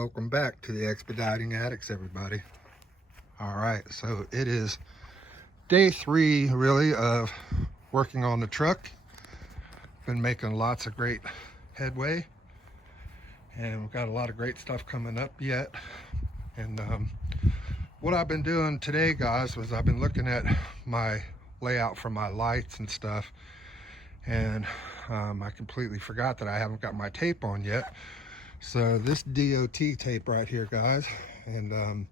welcome back to the Expediting Addicts, everybody. All right, so it is day 3 really of working on the truck. Been making lots of great headway, and we've got a lot of great stuff coming up yet. And what I've been doing today, guys, was I've been looking at my layout for my lights and stuff, and I completely forgot that I haven't got my tape on yet. So this DOT tape right here, guys, and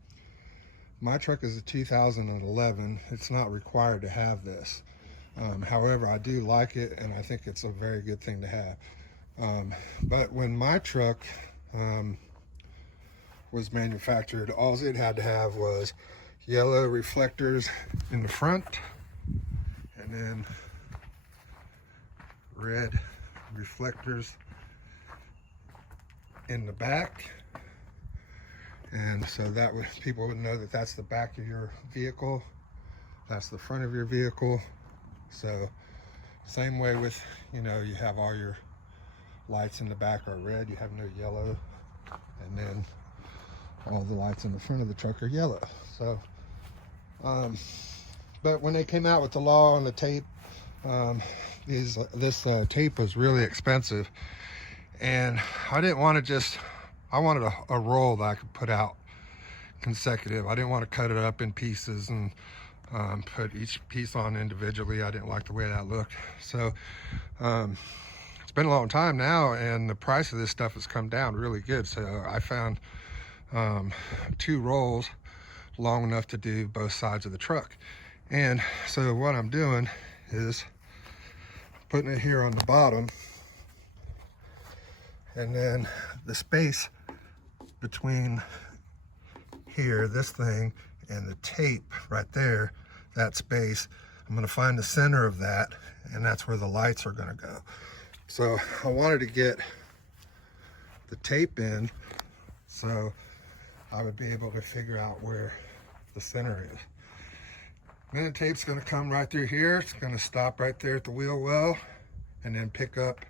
my truck is a 2011. It's not required to have this. However, I do like it, and I think it's a very good thing to have. But when my truck was manufactured, all it had to have was yellow reflectors in the front, and then red reflectors in the back. And so that would, people would know that that's the back of your vehicle, that's the front of your vehicle. So same way with, you know, you have all your lights in the back are red, you have no yellow, and then all the lights in the front of the truck are yellow. So but when they came out with the law on the tape, this tape was really expensive, and I didn't want to just, I wanted a roll that I could put out consecutive. I didn't want to cut it up in pieces and put each piece on individually. I didn't like the way that looked. So it's been a long time now, and the price of this stuff has come down really good. So I found 2 rolls long enough to do both sides of the truck. And so what I'm doing is putting it here on the bottom, and then the space between here, this thing, and the tape right there, that space, I'm going to find the center of that, and that's where the lights are going to go. So I wanted to get the tape in so I would be able to figure out where the center is. Then the tape's going to come right through here. It's going to stop right there at the wheel well, and then pick up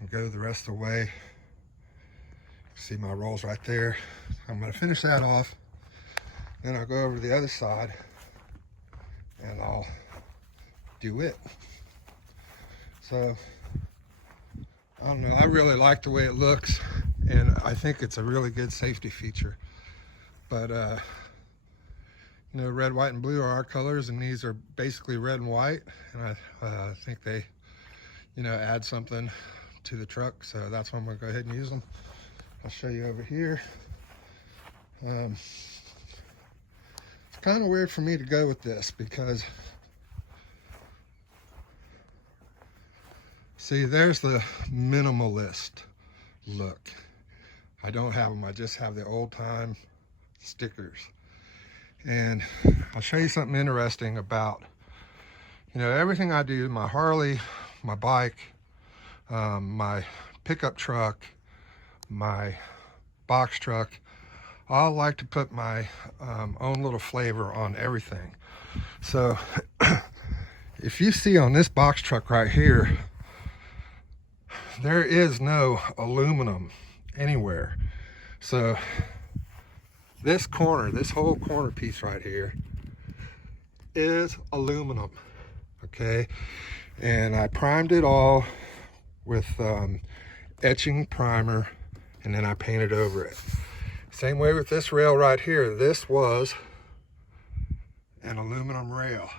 and go the rest of the way. See my rolls right there. I'm going to finish that off, then I'll go over to the other side and I'll do it. So I don't know, I really like the way it looks, and I think it's a really good safety feature. But you know, red, white, and blue are our colors, and these are basically red and white, and I think they, you know, add something to the truck. So that's why I'm going to go ahead and use them. I'll show you over here. It's kind of weird for me to go with this because, see, there's the minimalist look. I don't have them, I just have the old time stickers. And I'll show you something interesting about, you know, everything I do, my Harley, my bike, my pickup truck, my box truck, I like to put my own little flavor on everything. So if you see on this box truck right here, there is no aluminum anywhere. So this corner, this whole corner piece right here is aluminum, okay? And I primed it all with etching primer, and then I painted over it. Same way with this rail right here. This was an aluminum rail.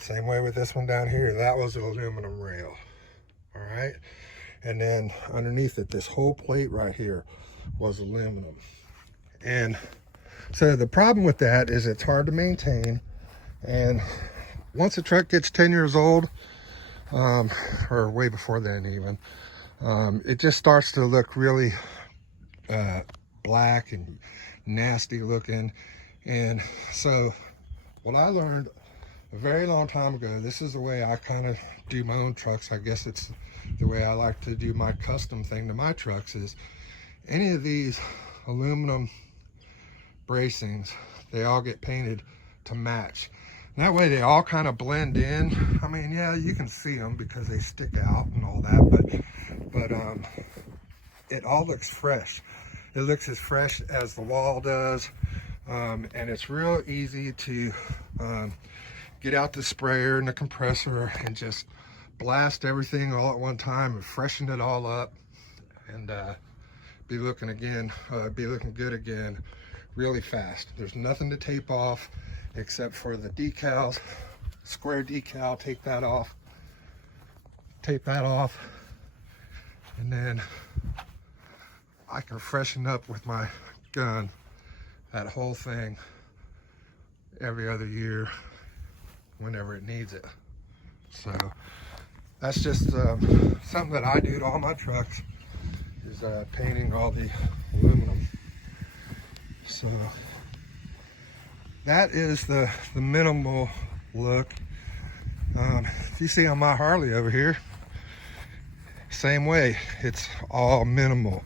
Same way with this one down here. That was an aluminum rail. All right. And then underneath it, this whole plate right here was aluminum. And so the problem with that is it's hard to maintain. And once a truck gets 10 years old, or way before then even, it just starts to look really black and nasty looking. And so what I learned a very long time ago, this is the way I kind of do my own trucks. I guess it's the way I like to do my custom thing to my trucks, is any of these aluminum bracings, they all get painted to match. And that way they all kind of blend in. I mean, yeah, you can see them because they stick out and all that, but it all looks fresh. It looks as fresh as the wall does. And it's real easy to get out the sprayer and the compressor and just blast everything all at one time and freshen it all up, and be looking good again really fast. There's nothing to tape off except for the decals. Square decal, take that off, tape that off, and then I can freshen up with my gun that whole thing every other year whenever it needs it. So that's just something that I do to all my trucks, is painting all the aluminum. So that is the minimal look. If you see on my Harley over here, same way, it's all minimal.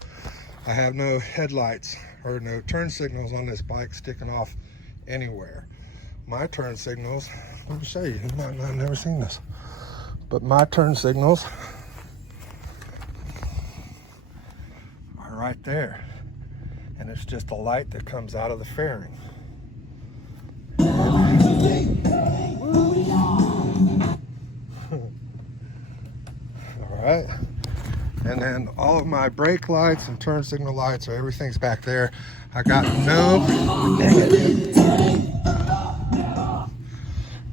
I have no headlights or no turn signals on this bike sticking off anywhere. My turn signals, let me show you, you might not have never seen this, but my turn signals are right there, and it's just a light that comes out of the fairing. All right, and then all of my brake lights and turn signal lights, so everything's back there. I got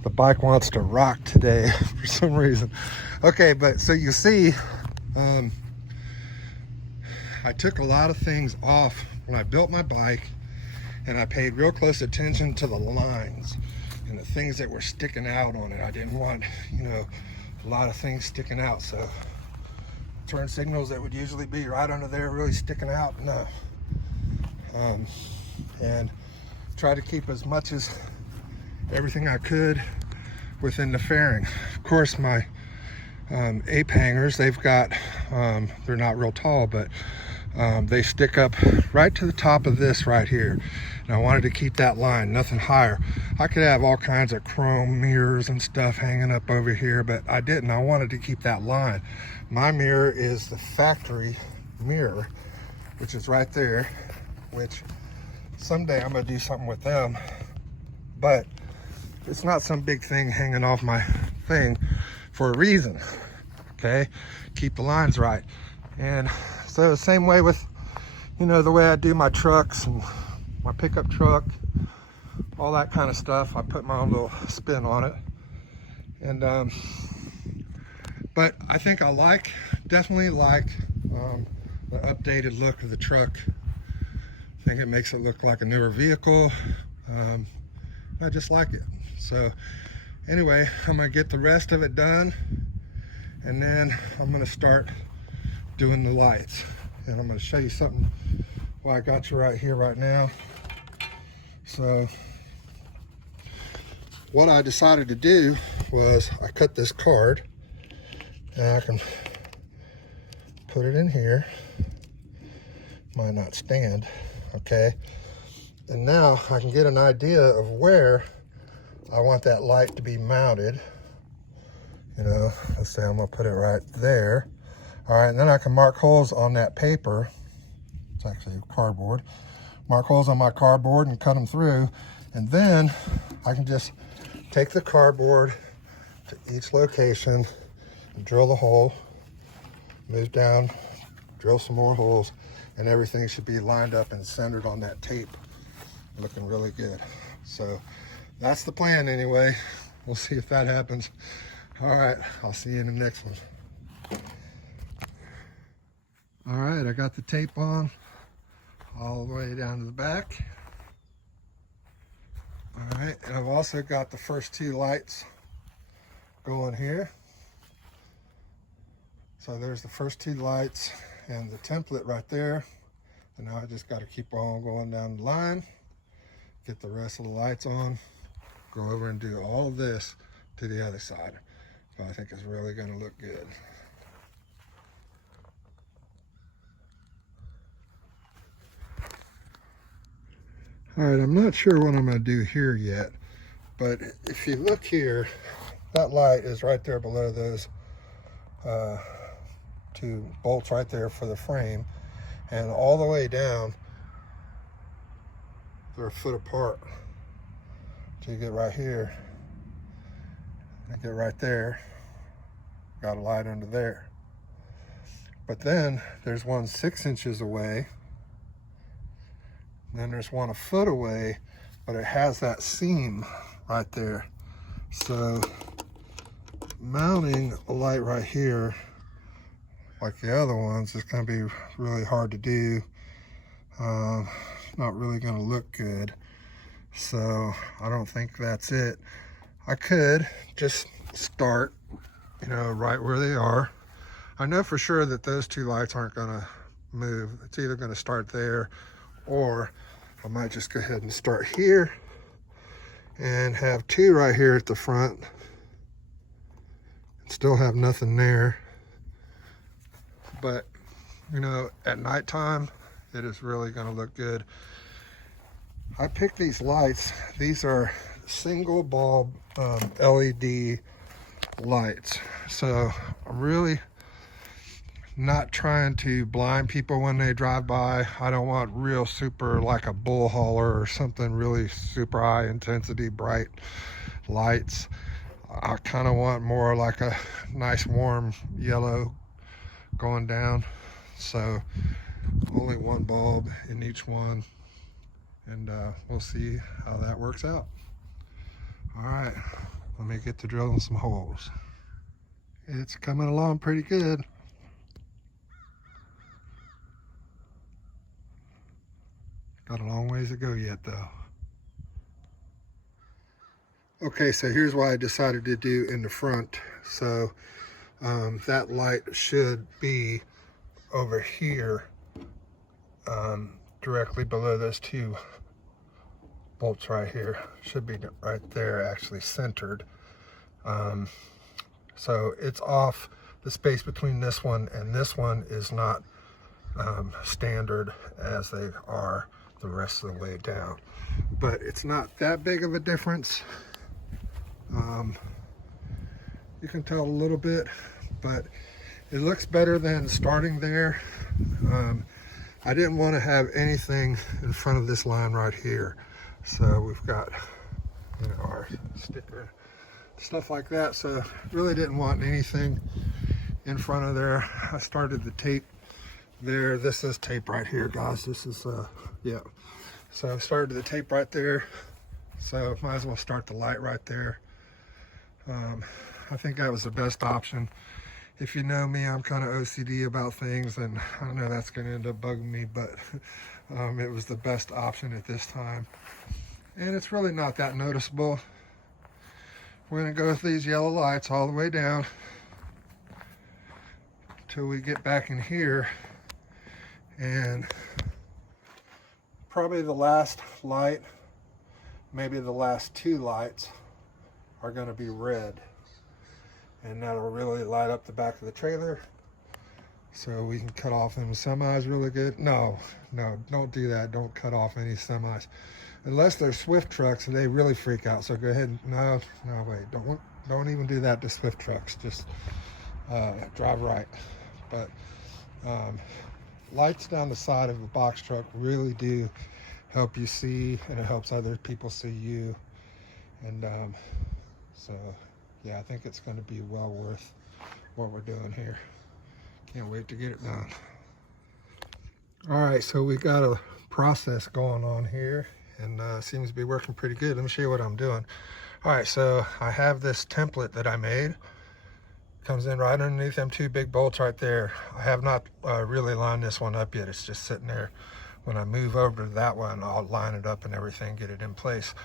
the bike wants to rock today for some reason. Okay, but so you see, I took a lot of things off when I built my bike, and I paid real close attention to the lines and the things that were sticking out on it. I didn't want, a lot of things sticking out. So turn signals that would usually be right under there really sticking out, no. And try to keep as much as everything I could within the fairing. Of course, my ape hangers, they've got, they're not real tall, but they stick up right to the top of this right here. And I wanted to keep that line, nothing higher. I could have all kinds of chrome mirrors and stuff hanging up over here, but I didn't. I wanted to keep that line. My mirror is the factory mirror, which is right there, which someday I'm gonna do something with them, but it's not some big thing hanging off my thing for a reason, okay? Keep the lines right. And so the same way with, the way I do my trucks and my pickup truck, all that kind of stuff. I put my own little spin on it. And, but I think I definitely like the updated look of the truck. I think it makes it look like a newer vehicle. I just like it. So anyway, I'm gonna get the rest of it done, and then I'm gonna start doing the lights. And I'm gonna show you something while I got you right here right now. So what I decided to do was I cut this card, and I can put it in here. Might not stand, okay? And now I can get an idea of where I want that light to be mounted. Let's say I'm gonna put it right there. All right, and then I can mark holes on that paper. It's actually cardboard. Mark holes on my cardboard and cut them through. And then I can just take the cardboard to each location and drill the hole, move down, drill some more holes, and everything should be lined up and centered on that tape, looking really good. So that's the plan anyway. We'll see if that happens. All right, I'll see you in the next one. All right, I got the tape on all the way down to the back. All right, and I've also got the first two lights going here. So there's the first two lights and the template right there. And now I just got to keep on going down the line, get the rest of the lights on, go over and do all of this to the other side. So I think it's really going to look good. All right, I'm not sure what I'm going to do here yet, but if you look here, that light is right there below those two bolts right there for the frame, and all the way down they're a foot apart. So you get right here, I get right there, got a light under there. But then there's one 6 inches away, and then there's one a foot away, but it has that seam right there. So mounting a light right here, like the other ones, is gonna be really hard to do. Not really gonna look good. So I don't think that's it. I could just start, you know, right where they are. I know for sure that those two lights aren't gonna move. It's either gonna start there, or I might just go ahead and start here and have two right here at the front and still have nothing there. But, you know, at nighttime, it is really gonna look good. I picked these lights. These are single bulb LED lights. So I'm really not trying to blind people when they drive by. I don't want real super, like a bull hauler or something really super high intensity bright lights. I kind of want more like a nice warm yellow going down. So only one bulb in each one, and we'll see how that works out. All right, let me get to drilling some holes. It's coming along pretty good. Got a long ways to go yet though. Okay, so here's what I decided to do in the front. So that light should be over here, directly below those two bolts right here. Should be right there, actually centered. So it's off. The space between this one and this one is not standard as they are the rest of the way down, but it's not that big of a difference. You can tell a little bit, but it looks better than starting there. I didn't want to have anything in front of this line right here, so we've got, you know, our sticker, stuff like that. So really didn't want anything in front of there. I started the tape there. This is tape right here, guys. This is yeah. So I started the tape right there, so might as well start the light right there. I think that was the best option. If you know me, I'm kind of OCD about things, and I know that's going to end up bugging me, but it was the best option at this time. And it's really not that noticeable. We're going to go with these yellow lights all the way down till we get back in here, and probably the last light, maybe the last two lights, are going to be red, and that'll really light up the back of the trailer so we can cut off them semis really good. No, don't do that. Don't cut off any semis unless they're Swift trucks, and they really freak out. So go ahead and no wait, don't even do that to Swift trucks. Just drive right. But lights down the side of a box truck really do help you see, and it helps other people see you. And so yeah, I think it's going to be well worth what we're doing here. Can't wait to get it done. All right, so we got a process going on here, and seems to be working pretty good. Let me show you what I'm doing. All right, so I have this template that I made. Comes in right underneath them two big bolts right there. I have not really lined this one up yet. It's just sitting there. When I move over to that one, I'll line it up and everything, get it in place.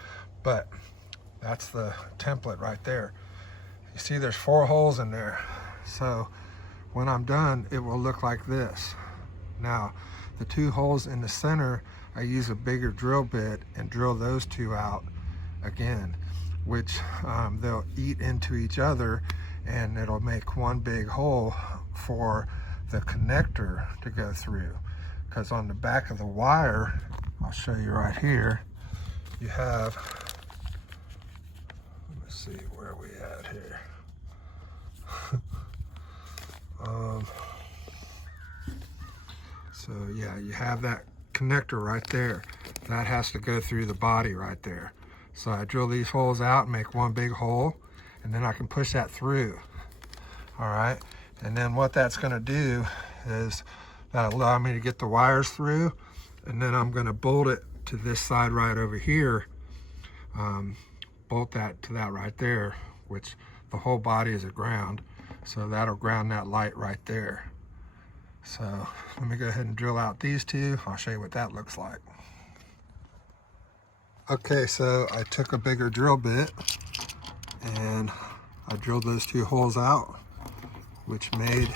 But that's the template right there. You see there's 4 holes in there. So when I'm done, it will look like this. Now, the 2 holes in the center, I use a bigger drill bit and drill those 2 out again, which they'll eat into each other, and it'll make one big hole for the connector to go through. Because on the back of the wire, I'll show you right here, you have, let me see where we at here. So yeah, you have that connector right there. that has to go through the body right there. So I drill these holes out and make one big hole, and then I can push that through. All right, and then what that's gonna do is that'll allow me to get the wires through, and then I'm gonna bolt it to this side right over here. Bolt that to that right there, which the whole body is a ground. So that'll ground that light right there. So let me go ahead and drill out these two. I'll show you what that looks like. Okay, so I took a bigger drill bit and I drilled those two holes out, which made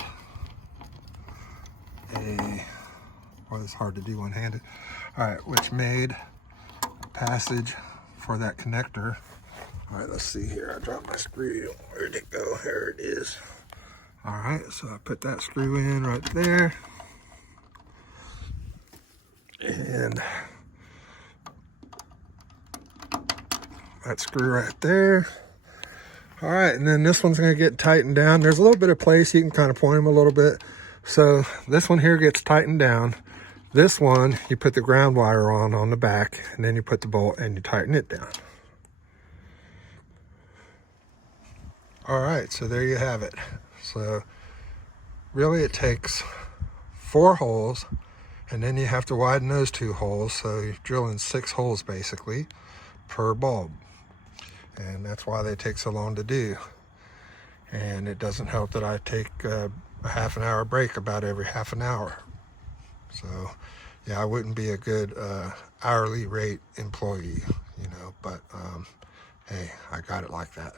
a, well, it's hard to do one-handed. All right, which made a passage for that connector. All right, let's see here. I dropped my screw. Where'd it go? There it is. All right, so I put that screw in right there. And that screw right there. All right, and then this one's gonna get tightened down. There's a little bit of place, you can kind of point them a little bit. So this one here gets tightened down. This one, you put the ground wire on the back, and then you put the bolt and you tighten it down. All right, so there you have it. So really it takes 4 holes, and then you have to widen those 2 holes. So you're drilling 6 holes basically per bulb. And that's why they take so long to do. And it doesn't help that I take a half an hour break about every half an hour. So yeah, I wouldn't be a good hourly rate employee, you know, but hey, I got it like that.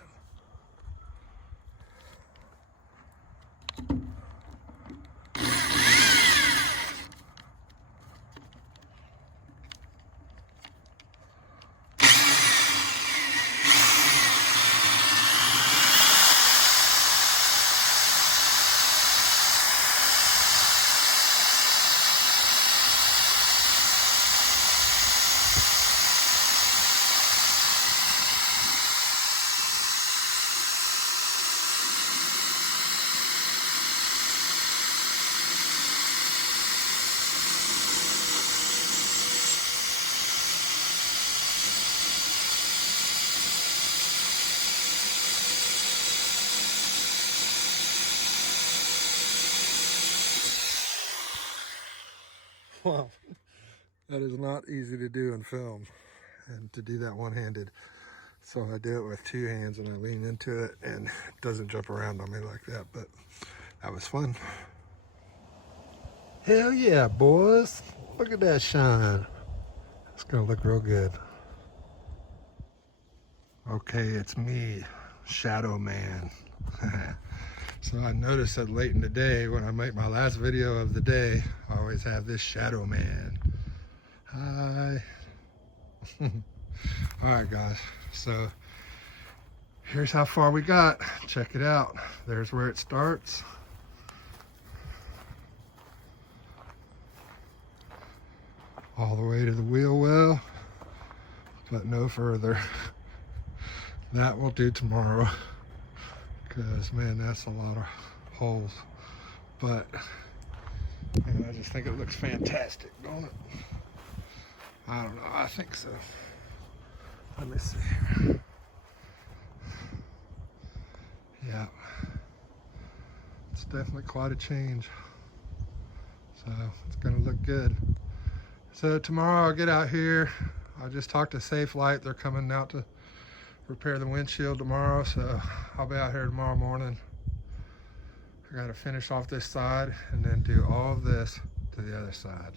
Wow, that is not easy to do in film, and to do that one-handed. So I do it with 2 hands and I lean into it, and it doesn't jump around on me like that, but that was fun. Hell yeah, boys. Look at that shine. It's gonna look real good. Okay, it's me, Shadow Man. So I noticed that late in the day, when I make my last video of the day, I always have this Shadow Man. Hi. All right, guys. So here's how far we got. Check it out. There's where it starts. All the way to the wheel well, but no further. That will do tomorrow. Because, man, that's a lot of holes. But, man, I just think it looks fantastic, don't it? I don't know, I think so. Let me see here. Yeah. It's definitely quite a change. So, it's gonna look good. So, tomorrow I'll get out here. I just talked to Safelite. They're coming out to repair the windshield tomorrow, so I'll be out here tomorrow morning. I gotta finish off this side and then do all of this to the other side.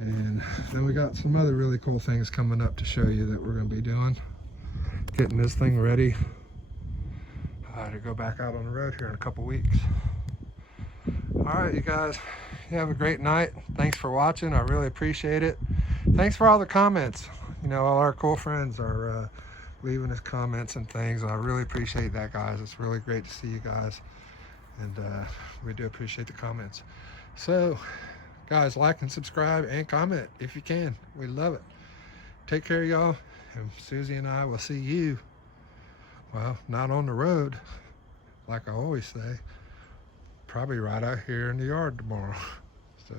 And then we got some other really cool things coming up to show you that we're gonna be doing. Getting this thing ready to go back out on the road here in a couple weeks. All right, you guys, you have a great night. Thanks for watching, I really appreciate it. Thanks for all the comments. You know, all our cool friends are leaving us comments and things. I really appreciate that, guys. It's really great to see you guys. And we do appreciate the comments. So, guys, like and subscribe and comment if you can. We love it. Take care, y'all. And Susie and I will see you, well, not on the road, like I always say. Probably right out here in the yard tomorrow. So,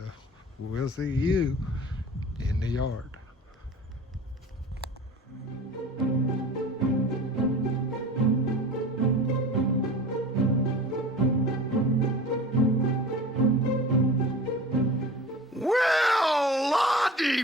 we'll see you in the yard. Well, Lottie